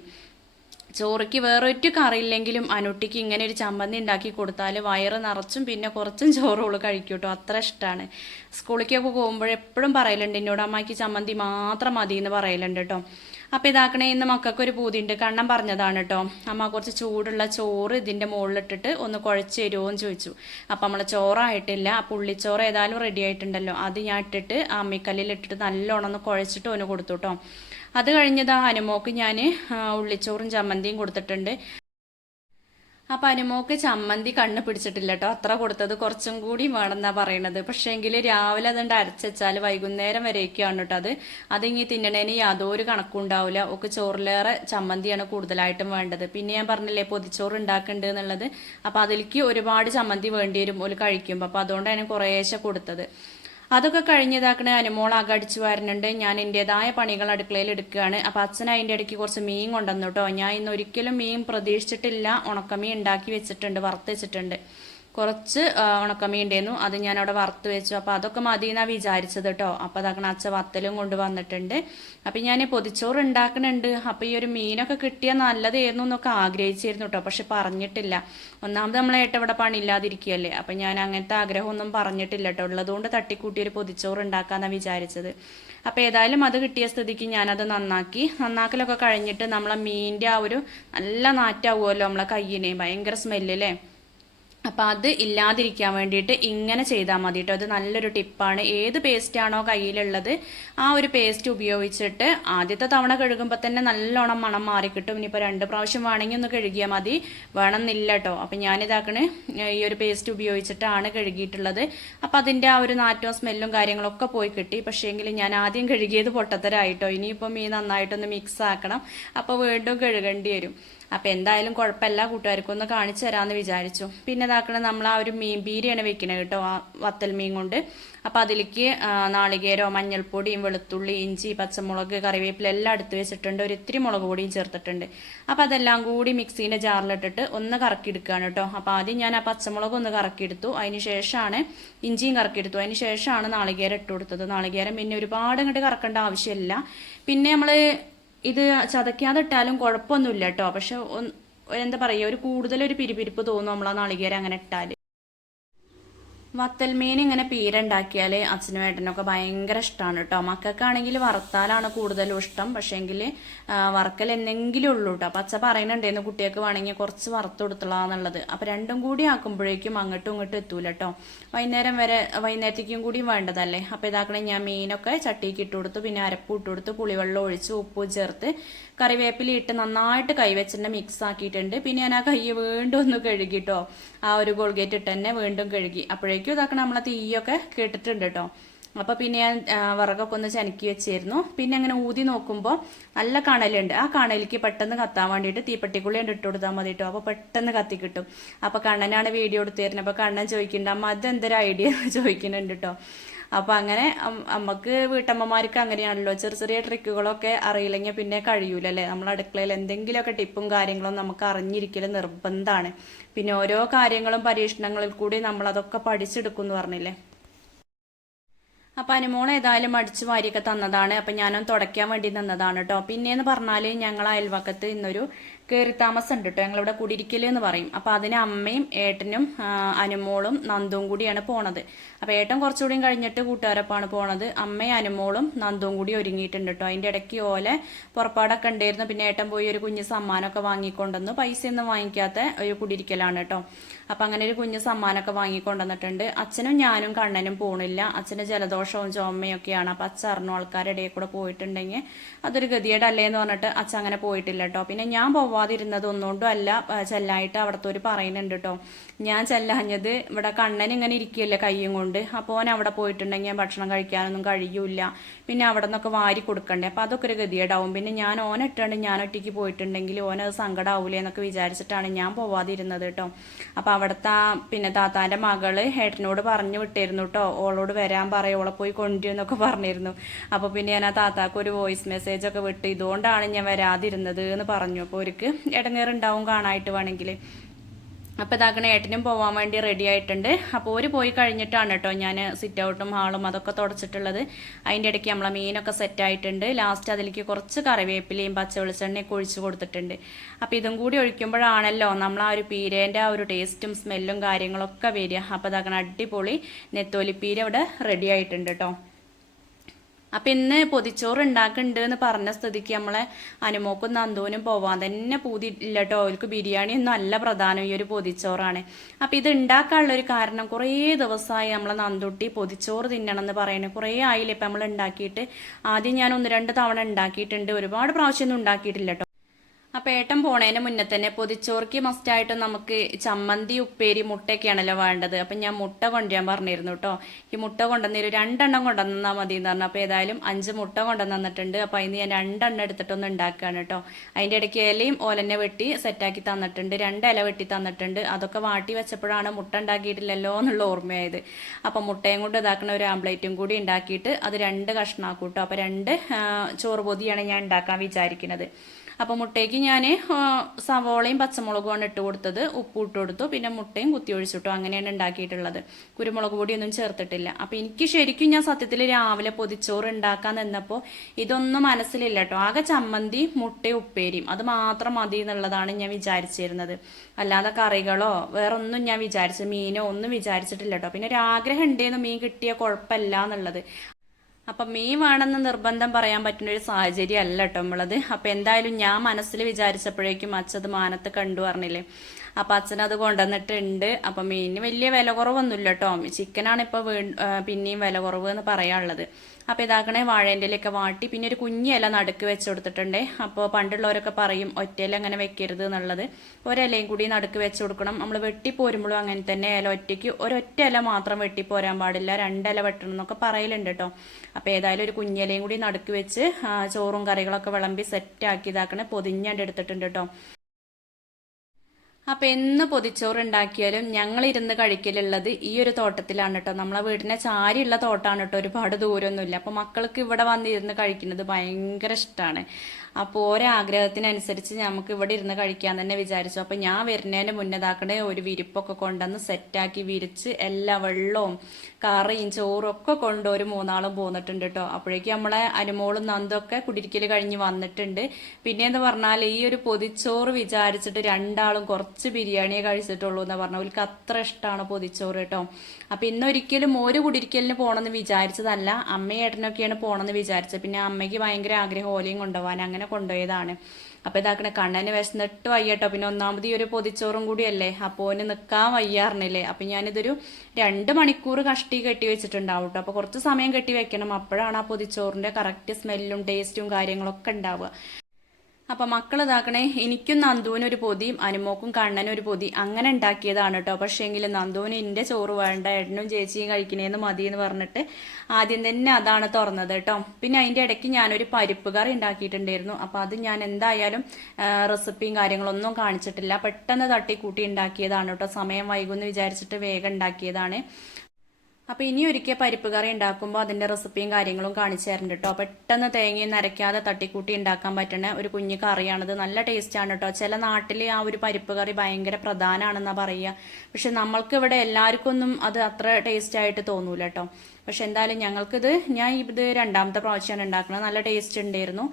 ചോറയ്ക്ക് വേറൊരു കറിയില്ലെങ്കിലും അനുട്ടിക്ക് ഇങ്ങനെ ഒരു ചമ്മന്തി ഉണ്ടാക്കി കൊടുത്താൽ വയറ് നിറച്ചും പിന്നെ കുറച്ചും ചോറ് ഓൾ കഴിക്കും കേട്ടോ അത്ര ഇഷ്ടമാണ് സ്കൂളിലേക്കൊക്കെ പോകുമ്പോഴെപ്പോഴും പറയലുണ്ട് എന്നോട് അമ്മയ്ക്ക് ചമ്മന്തി മാത്രം മതി എന്ന് പറയലുണ്ട് കേട്ടോ അപ്പോൾ ഇതാക്കണേ ഇന്ന് മക്കൾക്ക് ഒരു പൂതിയുണ്ട്. കണ്ണം പറഞ്ഞതാണ് കേട്ടോ അമ്മ കുറച്ച് ചൂടുള്ള ചോറ് ഇതിന്റെ മുകളിലിട്ടിട്ട് ഒന്ന് കുഴച്ച് തരുമോ എന്ന് ചോദിച്ചു. അപ്പം നമ്മൾ ചോറായിട്ടില്ല. ആ പുള്ളിച്ചോറ് ഏതായാലും റെഡി ആയിട്ടുണ്ടല്ലോ. അത് ഞാൻ ഇട്ടിട്ട് ആ അമ്മിക്കല്ലിൽ ഇട്ടിട്ട് നല്ലോണം ഒന്ന് കുഴച്ചിട്ട് ഒന്ന് കൊടുത്തു കേട്ടോ അത് കഴിഞ്ഞത് ഹനുമോക്ക് ഞാൻ ഉള്ളിച്ചോറും ചമ്മന്തിയും കൊടുത്തിട്ടുണ്ട്. അപ്പം അനുമോക്ക് ചമ്മന്തി കണ്ണ് പിടിച്ചിട്ടില്ല കേട്ടോ അത്ര കൊടുത്തത് കുറച്ചും കൂടി വേണമെന്നാ പറയണത്. പക്ഷേങ്കിൽ രാവിലെ അതുകൊണ്ട് അരച്ചാൽ വൈകുന്നേരം വരെയൊക്കെയാണ് കേട്ടോ അത്. അതിങ്ങി തിന്നണേന് യാതൊരു കണക്കും ഉണ്ടാവില്ല ഒക്കെ ചോറിലേറെ ചമ്മന്തിയാണ് കൂടുതലായിട്ടും വേണ്ടത്. പിന്നെ ഞാൻ പറഞ്ഞില്ലേ പൊതിച്ചോറ് ഉണ്ടാക്കുന്നുണ്ട് എന്നുള്ളത്. അപ്പൊ അതിലേക്ക് ഒരുപാട് ചമ്മന്തി വേണ്ടി വരും ഒരു കഴിക്കുമ്പോൾ അപ്പോൾ അതുകൊണ്ടാണ് കുറേശ്ശെ കൊടുത്തത്. അതൊക്കെ കഴിഞ്ഞതാക്കണ അനുമോൾ അകടിച്ചു വരുന്നുണ്ട് ഞാൻ എന്റെതായ പണികൾ അടുക്കളയിൽ എടുക്കുകയാണ്. അപ്പൊ അച്ഛൻ അതിന്റെ ഇടയ്ക്ക് കുറച്ച് മീൻ കൊണ്ടുവന്നു കേട്ടോ. ഞാൻ ഇന്ന് ഒരിക്കലും മീൻ പ്രതീക്ഷിച്ചിട്ടില്ല. ഉണക്കമീൻ ഉണ്ടാക്കി വെച്ചിട്ടുണ്ട് വറുത്ത് വെച്ചിട്ടുണ്ട്. കുറച്ച് ഉണക്കമീൻ ഉണ്ടായിരുന്നു. അത് ഞാൻ അവിടെ വറുത്ത് വെച്ചു. അപ്പോൾ അതൊക്കെ മതി എന്നാണ് വിചാരിച്ചത് കേട്ടോ അപ്പോൾ അതാക്കണ അച്ഛ വത്തലും കൊണ്ട് വന്നിട്ടുണ്ട്. അപ്പം ഞാൻ പൊതിച്ചോറ് ഉണ്ടാക്കുന്നുണ്ട് അപ്പോൾ ഈ ഒരു മീനൊക്കെ കിട്ടിയാൽ നല്ലതായിരുന്നു എന്നൊക്കെ ആഗ്രഹിച്ചിരുന്നു കേട്ടോ പക്ഷെ പറഞ്ഞിട്ടില്ല. ഒന്നാമത് നമ്മളെ ഏട്ട ഇവിടെ പണിയില്ലാതിരിക്കുകയല്ലേ. അപ്പം ഞാൻ അങ്ങനത്തെ ആഗ്രഹമൊന്നും പറഞ്ഞിട്ടില്ല കേട്ടോ ഉള്ളതുകൊണ്ട് തട്ടിക്കൂട്ടി ഒരു പൊതിച്ചോറ് ഉണ്ടാക്കാമെന്നാണ് വിചാരിച്ചത്. അപ്പോൾ ഏതായാലും അത് കിട്ടിയ സ്ഥിതിക്ക് ഞാനത് നന്നാക്കി. നന്നാക്കലൊക്കെ കഴിഞ്ഞിട്ട് നമ്മളെ മീനിന്റെ ആ ഒരു നല്ല നാറ്റാവുമല്ലോ നമ്മളെ കയ്യിനെ. ഭയങ്കര സ്മെല്ലല്ലേ അപ്പം അത് ഇല്ലാതിരിക്കാൻ വേണ്ടിയിട്ട് ഇങ്ങനെ ചെയ്താൽ മതി കേട്ടോ അത് നല്ലൊരു ടിപ്പാണ്. ഏത് പേസ്റ്റാണോ കയ്യിലുള്ളത് ആ ഒരു പേസ്റ്റ് ഉപയോഗിച്ചിട്ട് ആദ്യത്തെ തവണ കഴുകുമ്പോൾ തന്നെ നല്ലോണം മണം മാറിക്കിട്ടും ഇനിയിപ്പോൾ രണ്ട് പ്രാവശ്യം വേണമെങ്കിൽ ഒന്ന് കഴുകിയാൽ മതി. വേണമെന്നില്ല കേട്ടോ അപ്പം ഞാനിതാക്കണ് ഈ ഒരു പേസ്റ്റ് ഉപയോഗിച്ചിട്ടാണ് കഴുകിയിട്ടുള്ളത്. അപ്പോൾ അതിന്റെ ആ ഒരു നാറ്റവും സ്മെല്ലും കാര്യങ്ങളൊക്കെ പോയി കിട്ടി. പക്ഷേങ്കിൽ ഞാൻ ആദ്യം കഴുകിയത് പൊട്ടത്തരായിട്ടോ ഇനിയിപ്പം ഈ നന്നായിട്ടൊന്ന് മിക്സ് ആക്കണം. അപ്പോൾ വീണ്ടും കഴുകേണ്ടി വരും. അപ്പോൾ എന്തായാലും കുഴപ്പമില്ല കൂട്ടുകാർക്കും ഒന്ന് കാണിച്ചു തരാമെന്ന് വിചാരിച്ചു. പിന്നെ ഇതാക്കണം നമ്മൾ ആ ഒരു മീൻ ബീരിയാണ് വെക്കുന്നത് കേട്ടോ ആ വത്തൽ മീൻ കൊണ്ട്. അപ്പോൾ അതിലേക്ക് നാളികേരോ മഞ്ഞൾപ്പൊടിയും വെളുത്തുള്ളി ഇഞ്ചി പച്ചമുളക് കറിവേപ്പില എല്ലാം എടുത്ത് വെച്ചിട്ടുണ്ട്. ഒരു ഇത്തിരി മുളക് പൊടിയും ചേർത്തിട്ടുണ്ട്. അപ്പോൾ അതെല്ലാം കൂടി മിക്സീന്റെ ജാറിലിട്ടിട്ട് ഒന്ന് കറക്കിയെടുക്കുകയാണ് കേട്ടോ. അപ്പോൾ ആദ്യം ഞാൻ ആ പച്ചമുളക് ഒന്ന് കറക്കിയെടുത്തു. അതിന് ശേഷമാണ് ഇഞ്ചിയും കറക്കിയെടുത്തു. അതിന് ശേഷമാണ് നാളികേരം ഇട്ട് കൊടുത്തത്. നാളികേരം പിന്നെ ഒരുപാട് അങ്ങോട്ട് കറക്കേണ്ട ആവശ്യമില്ല. പിന്നെ നമ്മൾ ഇത് ചതയ്ക്കാതെ ഇട്ടാലും കുഴപ്പമൊന്നുമില്ല കേട്ടോ. പക്ഷെ എന്താ പറയുക ഒരു കൂടുതലൊരു പിരിപിരിപ്പ് തോന്നും നമ്മൾ ആ നാളികേരം അങ്ങനെ ഇട്ടാൽ വത്തൽമീൻ ഇങ്ങനെ പീരുണ്ടാക്കിയാൽ അച്ഛനും ഏട്ടനൊക്കെ ഭയങ്കര ഇഷ്ടമാണ് കേട്ടോ. മക്കൾക്കാണെങ്കിൽ വറുത്താലാണ് കൂടുതലും ഇഷ്ടം. പക്ഷേങ്കിൽ വറക്കൽ എന്തെങ്കിലും ഉള്ളൂ കേട്ടോ. അപ്പം അച്ഛ പറയുന്നുണ്ടായിരുന്നു കുട്ടികൾക്ക് വേണമെങ്കിൽ കുറച്ച് വറുത്ത് കൊടുത്തളാന്നുള്ളത് അപ്പം രണ്ടും കൂടി ആക്കുമ്പോഴേക്കും അങ്ങോട്ടും ഇങ്ങോട്ടും എത്തൂല കേട്ടോ. വൈകുന്നേരം വരെ വൈകുന്നേരത്തേക്കും കൂടി വേണ്ടതല്ലേ? അപ്പോൾ ഇതാക്കണേ ഞാൻ മീനൊക്കെ ചട്ടിക്ക് ഇട്ട് കൊടുത്തു. പിന്നെ അരപ്പ് ഇട്ട് കൊടുത്ത്. പുളിവെള്ളം ഒഴിച്ച് ഉപ്പ് ചേർത്ത് കറിവേപ്പില ഇട്ട് നന്നായിട്ട് കൈവച്ചിട്ട് മിക്സ് ആക്കിയിട്ടുണ്ട്. പിന്നെ ഞാൻ ആ കൈ വീണ്ടും ഒന്ന് കഴുകിട്ടോ ആ ഒരു ഗോൾഗേറ്റ് ഇട്ട് തന്നെ വീണ്ടും കഴുകി. അപ്പോഴേക്കും ഇതാക്കണം നമ്മളെ തീയൊക്കെ കേട്ടിട്ടുണ്ട് കേട്ടോ. അപ്പോൾ പിന്നെ ഞാൻ വിറകൊക്കെ ഒന്ന് ചനക്കി വെച്ചിരുന്നു. പിന്നെ അങ്ങനെ ഊതി നോക്കുമ്പോൾ നല്ല കണലുണ്ട്. ആ കണലിക്ക് പെട്ടെന്ന് കത്താൻ വേണ്ടിയിട്ട് തീപ്പെട്ടിക്കുള്ളി ഉണ്ട് ഇട്ട് കൊടുത്താൽ മതി കേട്ടോ. അപ്പോൾ പെട്ടെന്ന് കത്തി കിട്ടും. അപ്പോൾ കണ്ണനാണ് വീഡിയോ എടുത്തു തരുന്നത് അപ്പോൾ കണ്ണൻ ചോദിക്കുന്നുണ്ട് അമ്മ അതെന്തൊരു ഐഡിയ ചോദിക്കുന്നുണ്ട് കേട്ടോ. അപ്പോൾ അങ്ങനെ നമുക്ക് വീട്ടമ്മമാർക്ക് അങ്ങനെയാണല്ലോ ചെറിയ ചെറിയ ട്രിക്കുകളൊക്കെ അറിയില്ലെങ്കിൽ പിന്നെ കഴിയൂലല്ലേ? നമ്മൾ അടുക്കളയിൽ എന്തെങ്കിലുമൊക്കെ ടിപ്പും കാര്യങ്ങളും നമുക്ക് അറിഞ്ഞിരിക്കൽ നിർബന്ധമാണ് പിന്നെ ഓരോ കാര്യങ്ങളും പരീക്ഷണങ്ങളിൽ കൂടി നമ്മളതൊക്കെ പഠിച്ചെടുക്കും എന്ന് പറഞ്ഞില്ലേ? അപ്പം അനുമോൾ ഏതായാലും അടിച്ചു വാരിയൊക്കെ തന്നതാണ്. അപ്പം ഞാനും തുടയ്ക്കാൻ വേണ്ടി തന്നതാണ് കേട്ടോ പിന്നെയെന്ന് പറഞ്ഞാൽ ഞങ്ങൾ അയൽവക്കത്ത് ഇന്നൊരു കയറി താമസം ഉണ്ട് കേട്ടോ ഞങ്ങളിവിടെ കുടിരിക്കൽ എന്ന് പറയും. അപ്പോൾ അതിന് അമ്മയും ഏട്ടനും അനുമോളും നന്ദും കൂടിയാണ് പോണത്. അപ്പോൾ ഏട്ടൻ കുറച്ചുകൂടിയും കഴിഞ്ഞിട്ട് കൂട്ടുകാരൊപ്പാണ് പോണത്. അമ്മയും അനുമോളും നന്ദും കൂടി ഒരുങ്ങിയിട്ടുണ്ട് കേട്ടോ അതിന്റെ ഇടയ്ക്ക് ഓലെ പുറപ്പാടൊക്കെ ഉണ്ടായിരുന്നു. പിന്നെ ഏട്ടൻ പോയി ഒരു കുഞ്ഞ് സമ്മാനമൊക്കെ വാങ്ങിക്കൊണ്ടെന്ന് പൈസയൊന്നും വാങ്ങിക്കാത്ത ഒരു കുടിയിരിക്കലാണ് കേട്ടോ അപ്പം അങ്ങനെ ഒരു കുഞ്ഞ് സമ്മാനമൊക്കെ വാങ്ങിക്കൊണ്ടുവന്നിട്ടുണ്ട്. അച്ഛനും ഞാനും കണ്ണനും പോണില്ല. അച്ഛന് ജലദോഷവും ചുമയൊക്കെയാണ് അപ്പം അച്ഛൻ അറിഞ്ഞു ആൾക്കാരുടെ ഇടയിൽ കൂടെ പോയിട്ടുണ്ടെങ്കിൽ അതൊരു ഗതിയേടല്ലേ എന്ന് പറഞ്ഞിട്ട് അച്ഛൻ അങ്ങനെ പോയിട്ടില്ല കേട്ടോ. പിന്നെ ഞാൻ പോവാതിരുന്നത് ഒന്നുകൊണ്ടും അല്ല ചെല്ലായിട്ട് അവിടുത്തെ ഒരു പറയുന്നുണ്ട് കേട്ടോ. ഞാൻ ചെല്ലാഞ്ഞത് ഇവിടെ കണ്ണൻ ഇങ്ങനെ ഇരിക്കുകയല്ലേ കയ്യും കൊണ്ട്. അപ്പോൾ ഓൻ അവിടെ പോയിട്ടുണ്ടെങ്കിൽ ഭക്ഷണം കഴിക്കാനൊന്നും കഴിയൂല പിന്നെ അവിടെ നിന്നൊക്കെ വാരി കൊടുക്കണ്ടേ. അപ്പോൾ അതൊക്കെ ഒരു ഗതിയേടാവും പിന്നെ ഞാൻ ഓൻ ഇട്ടുകൊണ്ട് ഞാൻ ഒറ്റയ്ക്ക് പോയിട്ടുണ്ടെങ്കിൽ ഓനത് സങ്കടമാവൂലേ എന്നൊക്കെ വിചാരിച്ചിട്ടാണ് ഞാൻ പോവാതിരുന്നത് കേട്ടോ. അപ്പോൾ അവിടുത്തെ പിന്നെ താത്താന്റെ മകൾ ഏട്ടനോട് പറഞ്ഞു വിട്ടിരുന്നു കേട്ടോ ഓളോട് വരാൻ പറയും ഓളെ പോയി കൊണ്ടുവന്നൊക്കെ പറഞ്ഞിരുന്നു. അപ്പോൾ പിന്നെ ഞാൻ ആ താത്താക്ക് ഒരു വോയിസ് മെസ്സേജ് ഒക്കെ വിട്ട് ഇതുകൊണ്ടാണ് ഞാൻ വരാതിരുന്നത് എന്ന് പറഞ്ഞു. അപ്പോൾ ഒരുക്ക് ഇടങ്ങേറുണ്ടാവും കാണായിട്ട് വേണമെങ്കിൽ അപ്പോൾ ഇതാക്കണ ഏട്ടനും പോകാൻ വേണ്ടി റെഡി ആയിട്ടുണ്ട്. അപ്പോൾ ഒരു പോയി കഴിഞ്ഞിട്ടാണ് കേട്ടോ ഞാൻ സിറ്റ് ഔട്ടും ഹാളും അതൊക്കെ തുടച്ചിട്ടുള്ളത്. അതിന്റെ ഇടയ്ക്ക് നമ്മളെ മീനൊക്കെ സെറ്റ് ആയിട്ടുണ്ട്. ലാസ്റ്റ് അതിലേക്ക് കുറച്ച് കറിവേപ്പിലയും പച്ച വെളിച്ചെണ്ണയൊക്കെ ഒഴിച്ച് കൊടുത്തിട്ടുണ്ട്. അപ്പോൾ ഇതും കൂടി ഒഴിക്കുമ്പോഴാണല്ലോ നമ്മൾ ആ ഒരു പീരേന്റെ ആ ഒരു ടേസ്റ്റും സ്മെല്ലും കാര്യങ്ങളൊക്കെ വരിക. അപ്പോൾ ഇതാക്കണ അടിപൊളി നെത്തോലിപ്പീര ഇവിടെ റെഡി ആയിട്ടുണ്ട് കേട്ടോ. അപ്പം ഇന്ന് പൊതിച്ചോറ് ഉണ്ടാക്കുന്നുണ്ട് എന്ന് പറഞ്ഞ സ്ഥിതിക്ക് നമ്മളെ അനുമോക്കും നന്ദുവിനും പോവാൻ തന്നെ പൂതി ഇല്ല കേട്ടോ അവർക്ക് ബിരിയാണി ഒന്നും അല്ല പ്രധാനം ഈ ഒരു പൊതിച്ചോറാണ്. അപ്പം ഇത് ഉണ്ടാക്കാനുള്ള ഒരു കാരണം കുറേ ദിവസമായി നമ്മളെ നന്ദുട്ടി പൊതിച്ചോറ് തിന്നണം എന്ന് പറയുന്നത് കുറേ ആയില്ലേ ഇപ്പം നമ്മൾ ഉണ്ടാക്കിയിട്ട്. ആദ്യം ഞാൻ ഒന്ന് രണ്ട് തവണ ഉണ്ടാക്കിയിട്ടുണ്ട്. ഒരുപാട് പ്രാവശ്യമൊന്നും ഉണ്ടാക്കിയിട്ടില്ല അപ്പം ഏട്ടൻ പോണേന് മുന്നേ തന്നെ പൊതിച്ചോർക്ക് മസ്റ്റായിട്ട് നമുക്ക് ചമ്മന്തി ഉപ്പേരി മുട്ടയൊക്കെയാണല്ലോ വേണ്ടത്. അപ്പം ഞാൻ മുട്ട കൊണ്ടുവരാൻ പറഞ്ഞിരുന്നു കേട്ടോ ഈ മുട്ട കൊണ്ടുവന്നൊരു രണ്ടെണ്ണം കൊണ്ടുവന്നാൽ മതി എന്ന് പറഞ്ഞു. അപ്പോൾ ഏതായാലും അഞ്ച് മുട്ട കൊണ്ടുവന്നിട്ടുണ്ട്. അപ്പോൾ അതിന് ഞാൻ രണ്ടെണ്ണം എടുത്തിട്ടൊന്ന് ഉണ്ടാക്കുകയാണ് കേട്ടോ അതിന്റെ ഇടയ്ക്ക് ഇലയും ഓലന്നെ വെട്ടി സെറ്റാക്കി തന്നിട്ടുണ്ട്. രണ്ട് ഇല വെട്ടി തന്നിട്ടുണ്ട്. അതൊക്കെ വാട്ടി വെച്ചപ്പോഴാണ് മുട്ട ഉണ്ടാക്കിയിട്ടില്ലല്ലോ എന്നുള്ള ഓർമ്മയായത്. അപ്പോൾ മുട്ടയും കൊണ്ട് ഇതാക്കുന്ന ഒരു ആംപ്ലേറ്റും കൂടി ഉണ്ടാക്കിയിട്ട് അത് രണ്ട് കഷ്ണാക്കൂട്ടോ അപ്പോൾ രണ്ട് ചോറ് പൊതിയാണ് ഞാൻ ഉണ്ടാക്കാൻ വിചാരിക്കുന്നത്. അപ്പോൾ മുട്ടയ്ക്ക് ഞാൻ സവോളയും പച്ചമുളകുമാണ് ഇട്ട് കൊടുത്തത്. ഉപ്പ് ഇട്ട് കൊടുത്തു. പിന്നെ മുട്ടയും കുത്തി ഒഴിച്ചിട്ടു. അങ്ങനെയാണ് ഉണ്ടാക്കിയിട്ടുള്ളത്. കുരുമുളക് പൊടിയൊന്നും ചേർത്തിട്ടില്ല. അപ്പോൾ എനിക്ക് ശരിക്കും ഞാൻ സത്യത്തിൽ രാവിലെ പൊതിച്ചോറ് ഉണ്ടാക്കാൻ നിന്നപ്പോൾ ഇതൊന്നും മനസ്സിലില്ല കേട്ടോ ആകെ ചമ്മന്തി മുട്ട ഉപ്പേരിയും. അത് മാത്രം മതി എന്നുള്ളതാണ് ഞാൻ വിചാരിച്ചിരുന്നത്. അല്ലാതെ കറികളോ വേറൊന്നും ഞാൻ വിചാരിച്ചു മീനോ ഒന്നും വിചാരിച്ചിട്ടില്ല കേട്ടോ പിന്നെ ഒരു ആഗ്രഹം ഉണ്ടേന്ന് മീൻ കിട്ടിയ കുഴപ്പമില്ല എന്നുള്ളത്. അപ്പം മീൻ വേണമെന്ന് നിർബന്ധം പറയാൻ പറ്റുന്ന ഒരു സാഹചര്യം അല്ല കേട്ടോ നമ്മളത്. അപ്പം എന്തായാലും ഞാൻ മനസ്സിൽ വിചാരിച്ചപ്പോഴേക്കും അച്ഛത് മാനത്ത് കണ്ടു പറഞ്ഞില്ലേ. അപ്പം അച്ഛൻ അത് കൊണ്ടുവന്നിട്ടുണ്ട്. അപ്പം മീനിന് വലിയ വില കുറവൊന്നുമില്ല കേട്ടോ ചിക്കനാണ് ഇപ്പോൾ വീ പിന്നെയും വില കുറവ് എന്ന് പറയാനുള്ളത്. അപ്പോൾ ഇതാക്കണേ വാഴേന്റെലൊക്കെ വാട്ടി പിന്നെ ഒരു കുഞ്ഞി ഇല നടുക്ക് വെച്ച് കൊടുത്തിട്ടുണ്ട്. അപ്പോൾ പണ്ടുള്ളവരൊക്കെ പറയും ഒറ്റയില അങ്ങനെ വെക്കരുത് എന്നുള്ളത്. ഒരിലയും കൂടി നടുക്ക് വെച്ച് കൊടുക്കണം. നമ്മൾ വെട്ടിപ്പോരുമ്പോഴും അങ്ങനെ തന്നെ ഇല ഒറ്റയ്ക്ക് ഒരൊറ്റ ഇല മാത്രം വെട്ടിപ്പോരാൻ പാടില്ല. രണ്ടില വെട്ടണം എന്നൊക്കെ പറയലുണ്ട് കേട്ടോ അപ്പോൾ ഏതായാലും ഒരു കുഞ്ഞിലയും കൂടി നടുക്ക് വെച്ച് ചോറും കറികളൊക്കെ വിളമ്പി സെറ്റാക്കി ഇതാക്കണേ പൊതിഞ്ഞാണ്ട് എടുത്തിട്ടുണ്ട് കേട്ടോ അപ്പൊ എന്ന് പൊതിച്ചോറ് ഉണ്ടാക്കിയാലും ഞങ്ങൾ ഇരുന്ന് കഴിക്കലുള്ളത് ഈ ഒരു തോട്ടത്തിലാണ് കേട്ടോ നമ്മളെ വീടിന്റെ ചാരിയുള്ള തോട്ടാണ് കേട്ടോ ഒരുപാട് ദൂരമൊന്നുമില്ല അപ്പൊ മക്കൾക്ക് ഇവിടെ വന്നിരുന്ന് കഴിക്കുന്നത് ഭയങ്കര ഇഷ്ടമാണ് അപ്പോൾ ഓരോ ആഗ്രഹത്തിനനുസരിച്ച് നമുക്ക് ഇവിടെ ഇരുന്ന് കഴിക്കാൻ തന്നെ വിചാരിച്ചു. അപ്പോൾ ഞാൻ വരുന്നതിന് മുന്നതാക്കണേ ഒരു വിരിപ്പൊക്കെ കൊണ്ടുവന്ന് സെറ്റാക്കി വിരിച്ച് എല്ലാ വെള്ളവും കറിയും ചോറും ഒക്കെ കൊണ്ട് ഒരു മൂന്നാളും പോന്നിട്ടുണ്ട് കേട്ടോ അപ്പോഴേക്കും നമ്മളെ അനുമോളും നന്ദൊക്കെ കുടിരിക്കൽ കഴിഞ്ഞ് വന്നിട്ടുണ്ട്. പിന്നെയെന്ന് പറഞ്ഞാൽ ഈ ഒരു പൊതിച്ചോറ് വിചാരിച്ചിട്ട് രണ്ടാളും കുറച്ച് ബിരിയാണിയെ കഴിച്ചിട്ടുള്ളൂ എന്ന് പറഞ്ഞു അവർക്ക് അത്ര ഇഷ്ടമാണ് പൊതിച്ചോറ് കേട്ടോ അപ്പം ഇന്നൊരിക്കലും ഒരു കുടിരിക്കലിന് പോകണമെന്ന് വിചാരിച്ചതല്ല അമ്മയും ഏട്ടനൊക്കെയാണ് പോകണമെന്ന് വിചാരിച്ചത്. പിന്നെ അമ്മയ്ക്ക് ഭയങ്കര ആഗ്രഹം ഓലയും കൊണ്ടുപോകാൻ. അങ്ങനെ കൊണ്ടുപോയതാണ്. അപ്പൊ ഇതാക്കണേ കണ്ണന് വിശന്നിട്ട് വയ്യട്ടോ. പിന്നെ ഒന്നാമത് ഈ ഒരു പൊതിച്ചോറും കൂടിയല്ലേ? അപ്പൊ ഓന് നിക്കാൻ വയ്യാറിനില്ലേ അപ്പൊ ഞാനിതൊരു രണ്ട് മണിക്കൂർ കഷ്ടി കെട്ടി വെച്ചിട്ടുണ്ടാവും കേട്ടോ അപ്പൊ കുറച്ച് സമയം കെട്ടി വെക്കണം. അപ്പോഴാണ് ആ പൊതിച്ചോറിന്റെ കറക്റ്റ് സ്മെല്ലും ടേസ്റ്റും കാര്യങ്ങളൊക്കെ ഉണ്ടാവുക. അപ്പൊ മക്കൾ ഇതാക്കണേ എനിക്കും നന്ദുവിനൊരു പൊതിയും അനുമോക്കും കണ്ണനും ഒരു പൊതി അങ്ങനെ ഉണ്ടാക്കിയതാണ് കേട്ടോ പക്ഷേങ്കിൽ നന്ദുവിന് എന്റെ ചോറ് വേണ്ട ഏട്ടനും ചേച്ചിയും കഴിക്കണേന്ന് മതി എന്ന് പറഞ്ഞിട്ട് ആദ്യം തന്നെ അതാണ് തുറന്നത് കേട്ടോ പിന്നെ അതിന്റെ ഇടയ്ക്ക് ഞാനൊരു പരിപ്പ് കറി ഉണ്ടാക്കിയിട്ടുണ്ടായിരുന്നു. അപ്പൊ അത് ഞാൻ എന്തായാലും റെസിപ്പിയും കാര്യങ്ങളൊന്നും കാണിച്ചിട്ടില്ല. പെട്ടെന്ന് തട്ടിക്കൂട്ടി ഉണ്ടാക്കിയതാണ് കേട്ടോ സമയം വൈകുമെന്ന് വിചാരിച്ചിട്ട് വേഗം ഉണ്ടാക്കിയതാണ്. അപ്പൊ ഇനി ഒരിക്കൽ പരിപ്പ് കറി ഉണ്ടാക്കുമ്പോൾ അതിന്റെ റെസിപ്പിയും കാര്യങ്ങളും കാണിച്ചു തരുന്നുണ്ട് കേട്ടോ പെട്ടെന്ന് തേങ്ങയും നരയ്ക്കാതെ തട്ടിക്കൂട്ടി ഉണ്ടാക്കാൻ പറ്റുന്ന ഒരു കുഞ്ഞു കറിയാണിത്. നല്ല ടേസ്റ്റാണ് കേട്ടോ ചില നാട്ടിൽ ആ ഒരു പരിപ്പ് കറി ഭയങ്കര പ്രധാനമാണെന്നാ പറയുക. പക്ഷെ നമ്മൾക്ക് ഇവിടെ എല്ലാവർക്കും ഒന്നും അത് അത്ര ടേസ്റ്റ് ആയിട്ട് തോന്നൂല കേട്ടോ പക്ഷെ എന്തായാലും ഞങ്ങൾക്കിത് ഞാൻ ഇത് രണ്ടാമത്തെ പ്രാവശ്യമാണ് ഉണ്ടാക്കുന്നത്. നല്ല ടേസ്റ്റ് ഉണ്ടായിരുന്നു.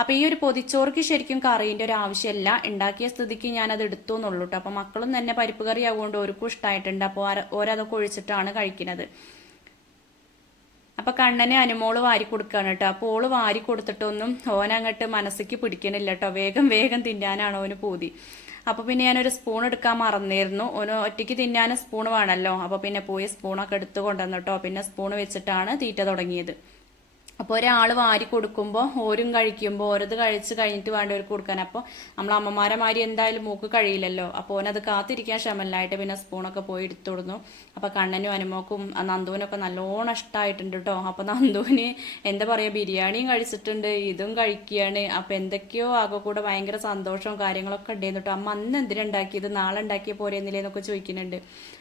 അപ്പൊ ഈ ഒരു പൊതിച്ചോർക്ക് ശരിക്കും കറിന്റെ ഒരു ആവശ്യമില്ല. ഉണ്ടാക്കിയ സ്ഥിതിക്ക് ഞാൻ അത് എടുത്തു എന്നുള്ളൂ കേട്ടോ അപ്പൊ മക്കളും തന്നെ പരിപ്പ് കറി ആവുകൊണ്ട് ഓർക്കും ഇഷ്ടമായിട്ടുണ്ട് അപ്പോൾ ഓരതൊക്കെ ഒഴിച്ചിട്ടാണ് കഴിക്കുന്നത്. അപ്പൊ കണ്ണനെ അനുമോൾ വാരി കൊടുക്കാണ് കേട്ടോ അപ്പോൾ ഓൾ വാരി കൊടുത്തിട്ടൊന്നും ഓനങ്ങട്ട് മനസ്സിക്ക് പിടിക്കണില്ല കേട്ടോ വേഗം വേഗം തിന്നാനാണ് ഓന് പൂതി. അപ്പൊ പിന്നെ ഞാനൊരു സ്പൂൺ എടുക്കാൻ മറന്നിരുന്നു. ഓന് ഒറ്റയ്ക്ക് തിന്നാൻ സ്പൂൺ വേണമല്ലോ അപ്പൊ പിന്നെ പോയി സ്പൂണൊക്കെ എടുത്തു കൊണ്ടുവന്നു കേട്ടോ പിന്നെ സ്പൂൺ വെച്ചിട്ടാണ് തീറ്റ തുടങ്ങിയത്. അപ്പോൾ ഒരാൾ വാരി കൊടുക്കുമ്പോൾ ഓരും കഴിക്കുമ്പോൾ ഓരത് കഴിച്ച് കഴിഞ്ഞിട്ട് വേണ്ടവർക്ക് കൊടുക്കാൻ. അപ്പോൾ നമ്മൾ അമ്മമാരെ മാതിരി എന്തായാലും മൂക്ക് കഴിയില്ലല്ലോ. അപ്പോൾ ഓനത് കാത്തിരിക്കാൻ ക്ഷമല്ലായിട്ട് പിന്നെ സ്പൂണൊക്കെ പോയി എടുത്തു കൊടുന്നു. അപ്പോൾ കണ്ണനും അനുമോക്കും നന്ദുവിനൊക്കെ നല്ലോണം ഇഷ്ടമായിട്ടുണ്ട് കേട്ടോ അപ്പോൾ നന്ദുവിന് എന്താ പറയുക ബിരിയാണിയും കഴിച്ചിട്ടുണ്ട് ഇതും കഴിക്കുകയാണ്. അപ്പോൾ എന്തൊക്കെയോ ആകെ കൂടെ ഭയങ്കര സന്തോഷവും കാര്യങ്ങളൊക്കെ ഉണ്ടായിരുന്നു കേട്ടോ അമ്മ അന്ന് എന്തിനുണ്ടാക്കിയത്? നാളെ ഉണ്ടാക്കിയ പോരെന്നില്ലേ എന്നൊക്കെ ചോദിക്കുന്നുണ്ട്.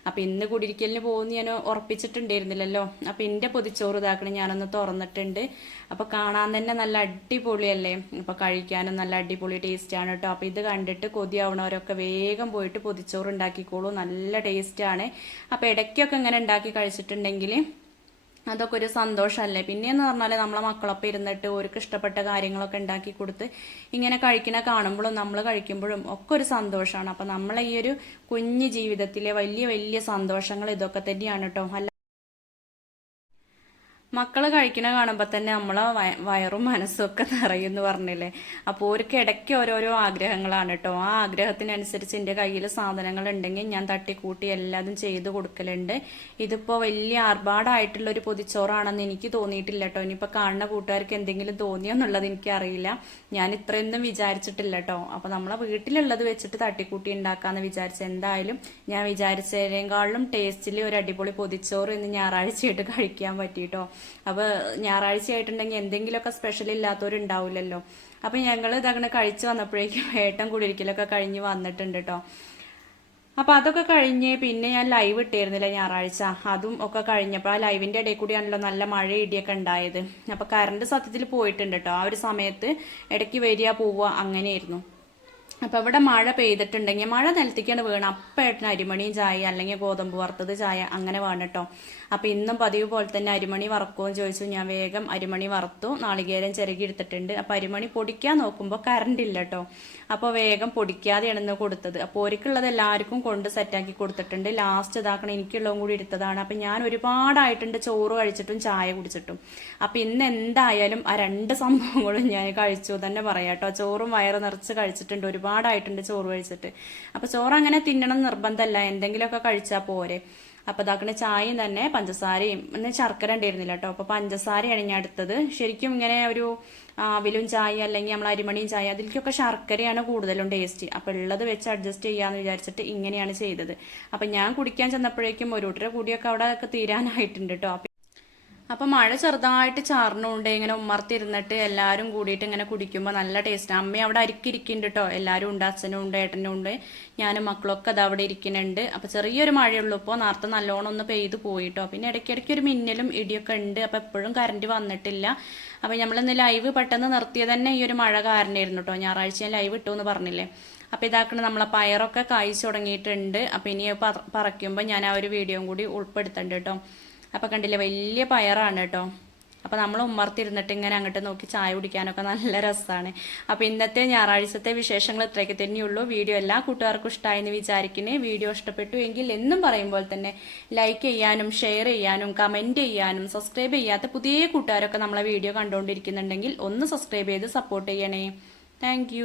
അപ്പോൾ ഇന്ന് കുടിരിക്കലിന് പോകുന്ന ഞാൻ ഉറപ്പിച്ചിട്ടുണ്ടായിരുന്നില്ലല്ലോ. അപ്പോൾ എന്റെ പൊതിച്ചോറ് ഇതാക്കണം. ഞാനൊന്ന് തുറന്നിട്ടുണ്ട്. അപ്പോൾ കാണാൻ തന്നെ നല്ല അടിപൊളിയല്ലേ? അപ്പോൾ കഴിക്കാനും നല്ല അടിപൊളി ടേസ്റ്റാണ് കേട്ടോ അപ്പോൾ ഇത് കണ്ടിട്ട് കൊതിയാവണവരൊക്കെ വേഗം പോയിട്ട് പൊതിച്ചോറ് ഉണ്ടാക്കിക്കോളൂ നല്ല ടേസ്റ്റാണ് അപ്പോൾ ഇടയ്ക്കൊക്കെ ഇങ്ങനെ ഉണ്ടാക്കി കഴിച്ചിട്ടുണ്ടെങ്കിൽ അതൊക്കെ ഒരു സന്തോഷമല്ലേ പിന്നെയെന്ന് പറഞ്ഞാൽ നമ്മളെ മക്കളൊപ്പം ഇരുന്നിട്ട് ഓർക്ക് ഇഷ്ടപ്പെട്ട കാര്യങ്ങളൊക്കെ ഉണ്ടാക്കി കൊടുത്ത് ഇങ്ങനെ കഴിക്കണ കാണുമ്പോഴും നമ്മൾ കഴിക്കുമ്പോഴും ഒക്കെ ഒരു സന്തോഷമാണ് അപ്പം നമ്മളെ ഈ ഒരു കുഞ്ഞു ജീവിതത്തിലെ വലിയ വലിയ സന്തോഷങ്ങൾ ഇതൊക്കെ തന്നെയാണ് കേട്ടോ മക്കൾ കഴിക്കണ കാണുമ്പോൾ തന്നെ നമ്മളെ വയറും മനസ്സും ഒക്കെ നിറയുമെന്ന് പറഞ്ഞില്ലേ? അപ്പോൾ ഓർക്ക് ഇടയ്ക്ക് ഓരോരോ ആഗ്രഹങ്ങളാണ് കേട്ടോ ആ ആഗ്രഹത്തിനനുസരിച്ച് എന്റെ കയ്യിൽ സാധനങ്ങൾ ഉണ്ടെങ്കിൽ ഞാൻ തട്ടിക്കൂട്ടി എല്ലാതും ചെയ്ത് കൊടുക്കലുണ്ട്. ഇതിപ്പോൾ വലിയ ആർഭാടായിട്ടുള്ള ഒരു പൊതിച്ചോറാണെന്ന് എനിക്ക് തോന്നിയിട്ടില്ല കേട്ടോ ഇനിയിപ്പോൾ കാണുന്ന കൂട്ടുകാർക്ക് എന്തെങ്കിലും തോന്നിയോ എന്നുള്ളത് എനിക്കറിയില്ല. ഞാൻ ഇത്രയൊന്നും വിചാരിച്ചിട്ടില്ല കേട്ടോ അപ്പോൾ നമ്മളെ വീട്ടിലുള്ളത് വെച്ചിട്ട് തട്ടിക്കൂട്ടി ഉണ്ടാക്കാന്ന് വിചാരിച്ച എന്തായാലും ഞാൻ വിചാരിച്ചതിനേക്കാളും ടേസ്റ്റിൽ ഒരു അടിപൊളി പൊതിച്ചോറ് ഇന്ന് ഞായറാഴ്ചയായിട്ട് കഴിക്കാൻ പറ്റിട്ടോ അപ്പോൾ ഞായറാഴ്ച ആയിട്ടുണ്ടെങ്കിൽ എന്തെങ്കിലുമൊക്കെ സ്പെഷ്യൽ ഇല്ലാത്തവരുണ്ടാവില്ലല്ലോ. അപ്പം ഞങ്ങൾ ഇതങ്ങനെ കഴിച്ചു വന്നപ്പോഴേക്കും ഏട്ടൻ കുടിരിക്കലൊക്കെ കഴിഞ്ഞ് വന്നിട്ടുണ്ട് കേട്ടോ അപ്പൊ അതൊക്കെ കഴിഞ്ഞ് പിന്നെ ഞാൻ ലൈവ് ഇട്ടിരുന്നില്ല ഞായറാഴ്ച. അതും ഒക്കെ കഴിഞ്ഞപ്പോൾ ആ ലൈവിന്റെ ഇടയിൽ കൂടിയാണല്ലോ നല്ല മഴ ഇടിയൊക്കെ ഉണ്ടായത്. അപ്പൊ കറണ്ട് സത്യത്തിൽ പോയിട്ടുണ്ട് കേട്ടോ ആ ഒരു സമയത്ത് ഇടയ്ക്ക് വരിക പോവുക അങ്ങനെയായിരുന്നു. അപ്പൊ ഇവിടെ മഴ പെയ്തിട്ടുണ്ടെങ്കിൽ മഴ നിലത്തേക്കാണ് വീണ് അപ്പേട്ടന് അരിമണിയും ചായ അല്ലെങ്കിൽ ഗോതമ്പ് വറുത്തത് ചായ അങ്ങനെ വേണം കേട്ടോ. അപ്പൊ ഇന്നും പതിവ് പോലെ തന്നെ അരിമണി വറക്കുമെന്ന് ചോദിച്ചു. ഞാൻ വേഗം അരിമണി വറുത്തു. നാളികേരം ചിരകി എടുത്തിട്ടുണ്ട്. അപ്പൊ അരിമണി പൊടിക്കാൻ നോക്കുമ്പോൾ കറണ്ട് ഇല്ല കേട്ടോ. അപ്പോൾ വേഗം പൊടിക്കാതെയാണ് ഇന്ന് കൊടുത്തത്. അപ്പോൾ ഒരിക്കുള്ളത് എല്ലാവർക്കും കൊണ്ട് സെറ്റാക്കി കൊടുത്തിട്ടുണ്ട്. ലാസ്റ്റ് ഇതാക്കണം എനിക്കുള്ളതും കൂടി എടുത്തതാണ്. അപ്പം ഞാൻ ഒരുപാടായിട്ടുണ്ട്. ചോറ് കഴിച്ചിട്ടും ചായ കുടിച്ചിട്ടും. അപ്പം ഇന്ന് എന്തായാലും ആ രണ്ട് സംഭവങ്ങളും ഞാൻ കഴിച്ചു തന്നെ പറയാം കേട്ടോ. ചോറും വയറ് നിറച്ച് കഴിച്ചിട്ടുണ്ട്. ഒരുപാട് ഒരുപാടായിട്ടുണ്ട് ചോറ് കഴിച്ചിട്ട്. അപ്പോൾ ചോറ് അങ്ങനെ തിന്നണം നിർബന്ധമല്ല എന്തെങ്കിലുമൊക്കെ കഴിച്ചാൽ പോരെ. അപ്പോൾ ഇതാക്കുന്ന ചായയും തന്നെ പഞ്ചസാരയും. ഒന്ന് ശർക്കര ഉണ്ടായിരുന്നില്ല കേട്ടോ. അപ്പോൾ പഞ്ചസാരയാണ് ഞാൻ എടുത്തത് ശരിക്കും ഇങ്ങനെ ഒരു ആവിലും ചായ അല്ലെങ്കിൽ നമ്മൾ അരിമണിയും ചായ അതിലേക്കൊക്കെ ശർക്കരയാണ് കൂടുതലും ടേസ്റ്റ്. അപ്പോൾ ഉള്ളത് വെച്ച് അഡ്ജസ്റ്റ് ചെയ്യാമെന്ന് വിചാരിച്ചിട്ട് ഇങ്ങനെയാണ് ചെയ്തത്. അപ്പം ഞാൻ കുടിക്കാൻ ചെന്നപ്പോഴേക്കും ഒരു കൂട്ടരെ കൂടിയൊക്കെ അവിടെ തീരാനായിട്ടുണ്ട് കേട്ടോ. അപ്പം മഴ ചെറുതായിട്ട് ചാറിനുണ്ട് ഇങ്ങനെ ഉമ്മർത്തിരുന്നിട്ട് എല്ലാവരും കൂടിയിട്ട് ഇങ്ങനെ കുടിക്കുമ്പോൾ നല്ല ടേസ്റ്റ് അമ്മ അവിടെ അരിക്കിരിക്കുന്നുണ്ട് കേട്ടോ എല്ലാവരും ഉണ്ട് അച്ഛനും ഉണ്ട് ഏട്ടനും ഉണ്ട്. ഞാനും മക്കളൊക്കെ അത് അവിടെ ഇരിക്കുന്നുണ്ട്. അപ്പോൾ ചെറിയൊരു മഴയുള്ളൂ ഇപ്പോൾ നേരത്തെ നല്ലോണം ഒന്ന് പെയ്ത് പോയിട്ടോ പിന്നെ ഇടയ്ക്കിടയ്ക്ക് ഒരു മിന്നലും ഇടിയൊക്കെ ഉണ്ട്. അപ്പോൾ എപ്പോഴും കറണ്ട് വന്നിട്ടില്ല. അപ്പം നമ്മളിന്ന് ലൈവ് പെട്ടെന്ന് നിർത്തിയത് തന്നെ ഈ ഒരു മഴ കാരണമായിരുന്നു കേട്ടോ ഞായറാഴ്ച ഞാൻ ലൈവ് ഇട്ടു എന്ന് പറഞ്ഞില്ലേ? അപ്പോൾ ഇതാക്കണ നമ്മളെ പയറൊക്കെ കായ്ച്ചു തുടങ്ങിയിട്ടുണ്ട്. അപ്പോൾ ഇനി പറക്കുമ്പോൾ ഞാൻ ആ ഒരു വീഡിയോയും കൂടി ഉൾപ്പെടുത്തുന്നുണ്ട് കേട്ടോ അപ്പോൾ കണ്ടില്ലേ വലിയ പയറാണ് കേട്ടോ. അപ്പോൾ നമ്മൾ ഉമ്മർത്തിരുന്നിട്ട് ഇങ്ങനെ അങ്ങോട്ട് നോക്കി ചായ കുടിക്കാനൊക്കെ നല്ല രസമാണ് അപ്പോൾ ഇന്നത്തെ ഞായറാഴ്ചത്തെ വിശേഷങ്ങൾ ഇത്രയൊക്കെ തന്നെയുള്ളൂ. വീഡിയോ എല്ലാ കൂട്ടുകാർക്കും ഇഷ്ടമായെന്ന് വിചാരിക്കുന്നേ വീഡിയോ ഇഷ്ടപ്പെട്ടു എങ്കിൽ എന്നും പറയുമ്പോൾ തന്നെ ലൈക്ക് ചെയ്യാനും ഷെയർ ചെയ്യാനും കമന്റ് ചെയ്യാനും സബ്സ്ക്രൈബ് ചെയ്യാത്ത പുതിയ കൂട്ടുകാരൊക്കെ നമ്മളെ വീഡിയോ കണ്ടുകൊണ്ടിരിക്കുന്നുണ്ടെങ്കിൽ ഒന്ന് സബ്സ്ക്രൈബ് ചെയ്ത് സപ്പോർട്ട് ചെയ്യണേ. താങ്ക്